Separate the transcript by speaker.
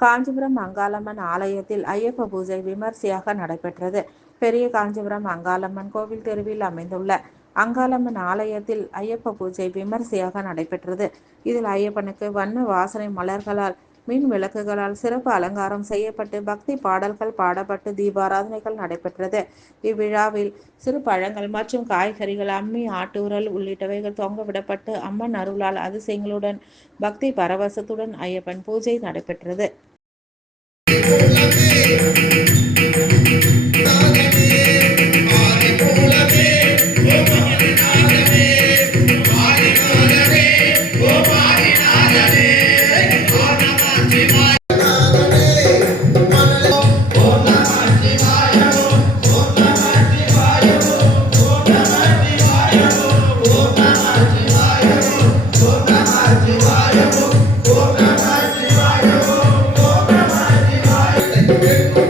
Speaker 1: காஞ்சிபுரம் அங்காளம்மன் ஆலயத்தில் ஐயப்ப பூஜை விமர்சையாக நடைபெற்றது. பெரிய காஞ்சிபுரம் அங்காளம்மன் கோவில் தெருவில் அமைந்துள்ள அங்காளம்மன் ஆலயத்தில் ஐயப்ப பூஜை விமர்சையாக நடைபெற்றது. இதில் ஐயப்பனுக்கு வண்ண வாசனை மலர்களால் மின் விளக்குகளால் சிறப்பு அலங்காரம் செய்யப்பட்டு பக்தி பாடல்கள் பாடப்பட்டு தீபாராதனைகள் நடைபெற்றது. இவ்விழாவில் சிறு பழங்கள் மற்றும் காய்கறிகள் அம்மி ஆட்டுரல் உள்ளிட்டவைகள் தொங்கவிடப்பட்டு அம்மன் அருளால் அதிசயங்களுடன் பக்தி பரவசத்துடன் ஐயப்பன் பூஜை நடைபெற்றது.
Speaker 2: Thank you. Amén.